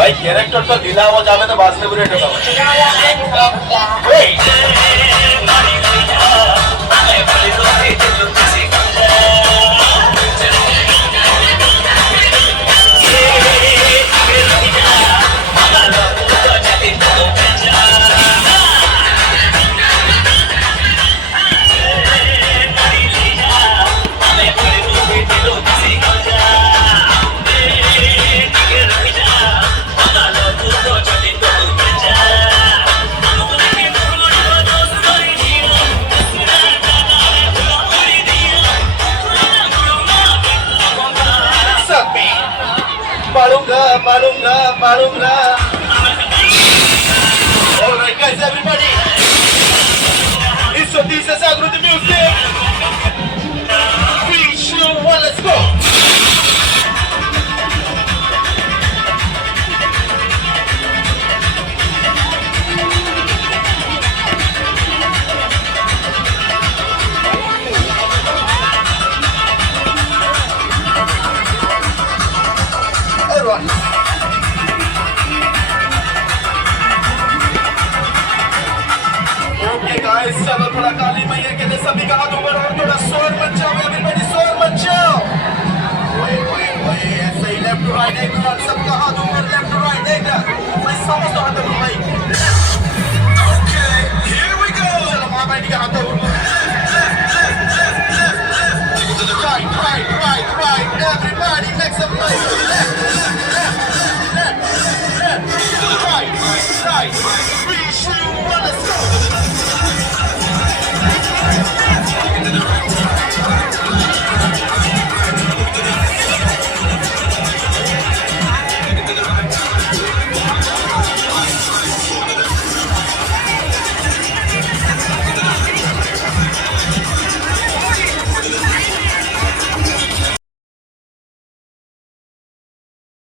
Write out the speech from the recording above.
भाई कैरेक्टर तो दिला हो जावे तो बात से बुरे टोका Malunga. All right, guys, everybody. It's so this is Agro the music. 3, 2, 1, let's go. Everyone. Guys चलो थोड़ा काली मैया के लिए सभी का हाथ ऊपर और थोड़ा शोर मचाओ एवरीबॉडी शोर मचाओ ओए ऐसे ही लेफ्ट टू राइट एक बार सबका हाथ ऊपर लेफ्ट टू राइट एक मैं समझ रहा हूं भाई ओके हियर वी गो चलो मां भाई का हाथ ऊपर right everybody make some noise